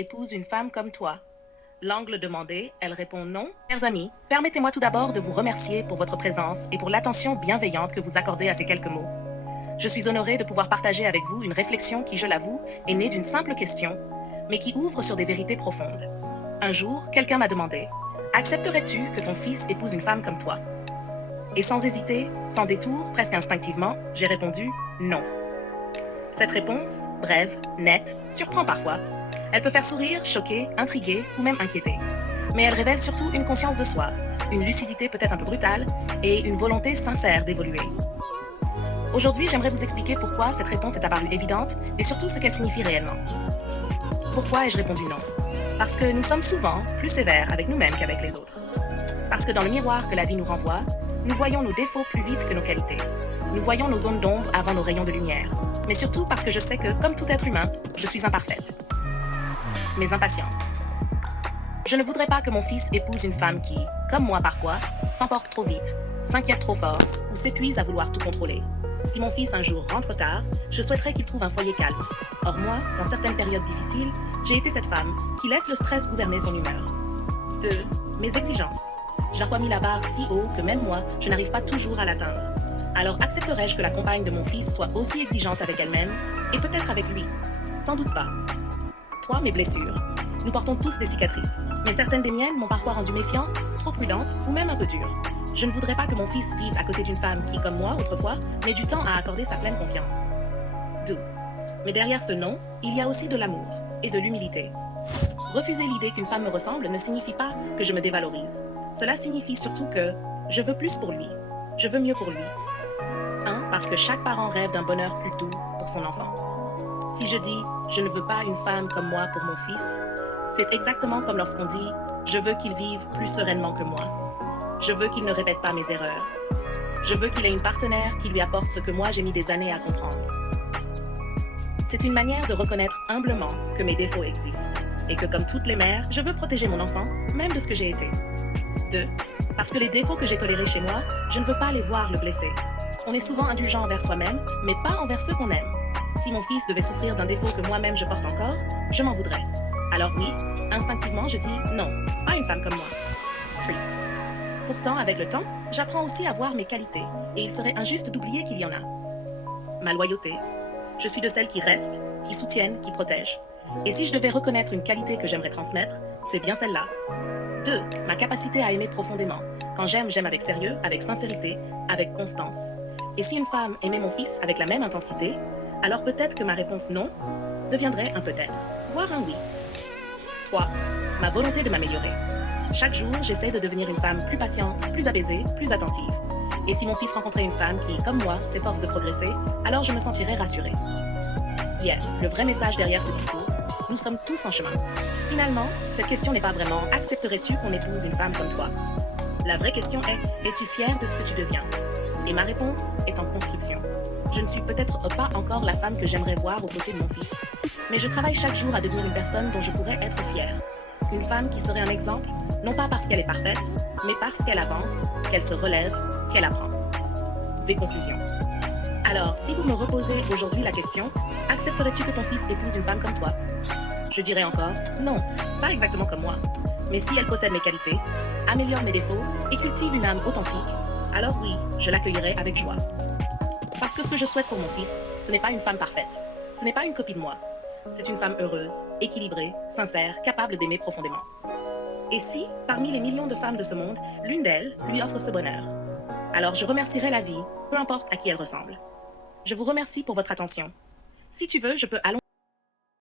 épouse une femme comme toi? L'angle demandé, elle répond non. Chers amis, permettez-moi tout d'abord de vous remercier pour votre présence et pour l'attention bienveillante que vous accordez à ces quelques mots. Je suis honorée de pouvoir partager avec vous une réflexion qui, je l'avoue, est née d'une simple question, mais qui ouvre sur des vérités profondes. Un jour, quelqu'un m'a demandé: accepterais-tu que ton fils épouse une femme comme toi? Et sans hésiter, sans détour, presque instinctivement, j'ai répondu non. Cette réponse, brève, nette, surprend parfois. Elle peut faire sourire, choquer, intriguer ou même inquiéter. Mais elle révèle surtout une conscience de soi, une lucidité peut-être un peu brutale et une volonté sincère d'évoluer. Aujourd'hui, j'aimerais vous expliquer pourquoi cette réponse est apparue évidente et surtout ce qu'elle signifie réellement. Pourquoi ai-je répondu non? Parce que nous sommes souvent plus sévères avec nous-mêmes qu'avec les autres. Parce que dans le miroir que la vie nous renvoie, nous voyons nos défauts plus vite que nos qualités. Nous voyons nos zones d'ombre avant nos rayons de lumière. Mais surtout parce que je sais que, comme tout être humain, je suis imparfaite. Mes impatiences. Je ne voudrais pas que mon fils épouse une femme qui, comme moi parfois, s'emporte trop vite, s'inquiète trop fort ou s'épuise à vouloir tout contrôler. Si mon fils un jour rentre tard, je souhaiterais qu'il trouve un foyer calme. Or moi, dans certaines périodes difficiles, j'ai été cette femme qui laisse le stress gouverner son humeur. 2. Mes exigences. J'ai parfois mis la barre si haut que même moi, je n'arrive pas toujours à l'atteindre. Alors accepterais-je que la compagne de mon fils soit aussi exigeante avec elle-même et peut-être avec lui? Sans doute pas. 3. Mes blessures. Nous portons tous des cicatrices, mais certaines des miennes m'ont parfois rendue méfiante, trop prudente ou même un peu dure. Je ne voudrais pas que mon fils vive à côté d'une femme qui, comme moi autrefois, met du temps à accorder sa pleine confiance. 2. Mais derrière ce non, il y a aussi de l'amour et de l'humilité. Refuser l'idée qu'une femme me ressemble ne signifie pas que je me dévalorise. Cela signifie surtout que je veux plus pour lui. Je veux mieux pour lui. 1. Parce que chaque parent rêve d'un bonheur plus doux pour son enfant. Si je dis « je ne veux pas une femme comme moi pour mon fils », c'est exactement comme lorsqu'on dit « je veux qu'il vive plus sereinement que moi ». Je veux qu'il ne répète pas mes erreurs. Je veux qu'il ait une partenaire qui lui apporte ce que moi j'ai mis des années à comprendre. C'est une manière de reconnaître humblement que mes défauts existent et que, comme toutes les mères, je veux protéger mon enfant, même de ce que j'ai été. 2. Parce que les défauts que j'ai tolérés chez moi, je ne veux pas les voir le blesser. On est souvent indulgent envers soi-même, mais pas envers ceux qu'on aime. Si mon fils devait souffrir d'un défaut que moi-même je porte encore, je m'en voudrais. Alors oui, instinctivement je dis non, pas une femme comme moi. 3. Pourtant, avec le temps, j'apprends aussi à voir mes qualités, et il serait injuste d'oublier qu'il y en a. Ma loyauté. Je suis de celles qui restent, qui soutiennent, qui protègent. Et si je devais reconnaître une qualité que j'aimerais transmettre, c'est bien celle-là. 2. Ma capacité à aimer profondément. Quand j'aime, j'aime avec sérieux, avec sincérité, avec constance. Et si une femme aimait mon fils avec la même intensité, alors peut-être que ma réponse non deviendrait un peut-être, voire un oui. 3. Ma volonté de m'améliorer. Chaque jour, j'essaie de devenir une femme plus patiente, plus apaisée, plus attentive. Et si mon fils rencontrait une femme qui, comme moi, s'efforce de progresser, alors je me sentirais rassurée. Le vrai message derrière ce discours, nous sommes tous en chemin. Finalement, cette question n'est pas vraiment « accepterais-tu qu'on épouse une femme comme toi ?» La vraie question est « es-tu fière de ce que tu deviens ?» Et ma réponse est en construction. Je ne suis peut-être pas encore la femme que j'aimerais voir aux côtés de mon fils, mais je travaille chaque jour à devenir une personne dont je pourrais être fière. Une femme qui serait un exemple, non pas parce qu'elle est parfaite, mais parce qu'elle avance, qu'elle se relève, qu'elle apprend. Conclusion. Alors, si vous me reposez aujourd'hui la question « accepterais-tu que ton fils épouse une femme comme toi ?» Je dirais encore « non, pas exactement comme moi. Mais si elle possède mes qualités, améliore mes défauts et cultive une âme authentique, alors oui, je l'accueillerai avec joie. Parce que ce que je souhaite pour mon fils, ce n'est pas une femme parfaite. Ce n'est pas une copie de moi. C'est une femme heureuse, équilibrée, sincère, capable d'aimer profondément. Et si, parmi les millions de femmes de ce monde, l'une d'elles lui offre ce bonheur, alors je remercierai la vie, peu importe à qui elle ressemble. Je vous remercie pour votre attention. Si tu veux, je peux allonger